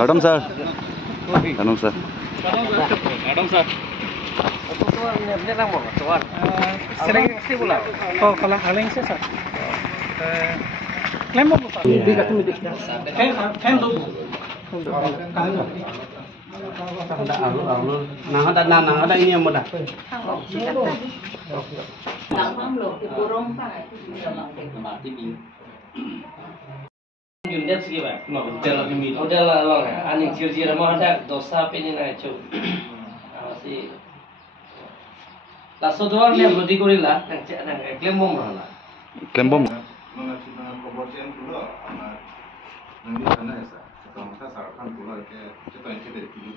Kadang sir. Kadang sir. Kadang sir. Sering mesti pulau. Oh, kalau kaleng sih sir. Lembong sir. Di kat sini. Kan lu. Nah ada ini yang mudah. Unit sih pak, hotel lagi mil. Hotel lah, ani ciri-ciri mau ada dosa apa ini naik cuy. Si, lasso doang dia belum digorilla, nang klembom lah. Klembom. Mengajukan kepolisian dulu, nanti sana ya, setelah masa sarapan dulu, kayak kita yang kita dipilih.